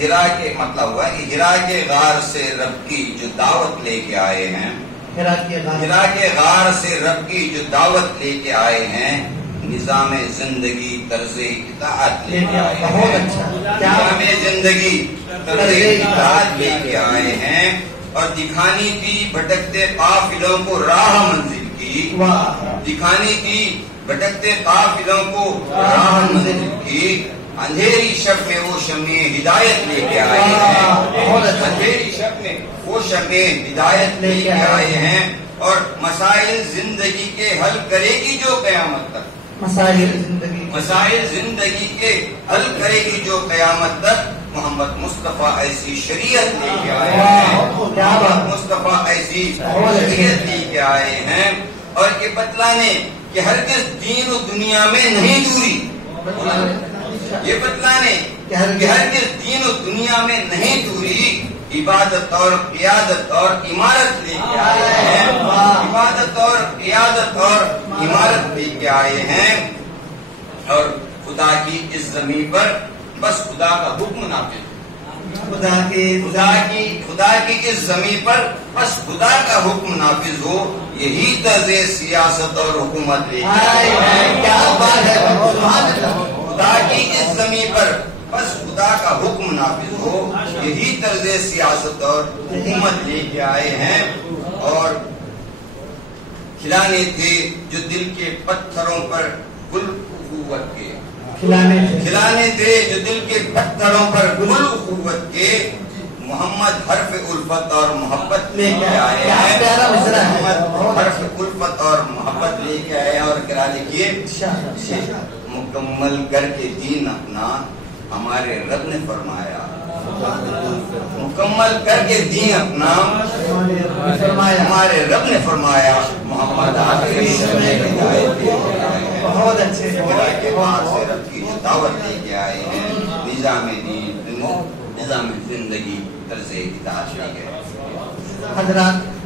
ہرا کے مطلب ہوا کہ ہرا کے غار سے رب کی جو دعوت لے کے آئے ہیں، ہرا کے غار سے رب کی جو دعوت لے کے آئے ہیں، نظام زندگی طرز اطاعت لے کے آئے ہیں، نظام زندگی طرز اطاعت لے کے آئے ہیں، اور دکھانی تھی بھٹکتے قافلوں کو راہ منزل کی، دکھانی تھی بھٹکتے قافلوں کو راہ منزل کی، اندھیری شب میں وہ شمع ہدایت لے کے آئے ہیں، اندھیری شب میں وہ شمع ہدایت لے کے آئے ہیں، اور مسائل زندگی کے حل کرے گی جو قیامت تک، مسائل زندگی کے حل کرے گی جو قیامت تک، محمد مصطفیٰ ایسی شریعت لے کے آئے ہیں، محمد مصطفیٰ ایسی شریعت لے کے آئے ہیں، اور یہ بتلانے کہ ہرگز دین و دنیا میں نہیں دوری، یہ بتلانے کہ ہرگز دین و دنیا میں نہیں دوری، عبادت اور قیادت اور عمارت لے کے آئے ہیں، عبادت اور قیادت اور عمارت لے کے آئے ہیں، اور خدا کی اس زمین پر بس خدا کا حکم نافذ، خدا کی اس زمین پر بس خدا کا حکم نافذ ہو، یہی طرز سیاست اور حکومت لے کے آئے ہیں، کیا بات ہے، خدا کی اس زمین پر بس خدا کا حکم نافذ ہو، یہی طرز سیاست اور حکومت لے کے آئے ہیں، اور کھلانے تھے جو دل کے پتھروں پر گل قوت کے، کھلانے تھے جو دل کے پتھروں پر گل قوت کے، محمد حرف الفت اور محبت لے کے آئے ہیں، محمد حرف الفت اور محبت لے کے آئے ہیں، اور کرا لکھیے مکمل کر کے دین اپنا ہمارے رب نے فرمایا، مکمل کر کے دین اپنا ہمارے رب نے فرمایا، محمد آخری شمع ہدایت لے کے آئے ہیں، بہت اچھے کے بعد سے رب کی جو دعوت لے کے آئے ہیں، نظام دین، نظام زندگی طرز اطاعت لے کے آئے ہیں۔ حضرات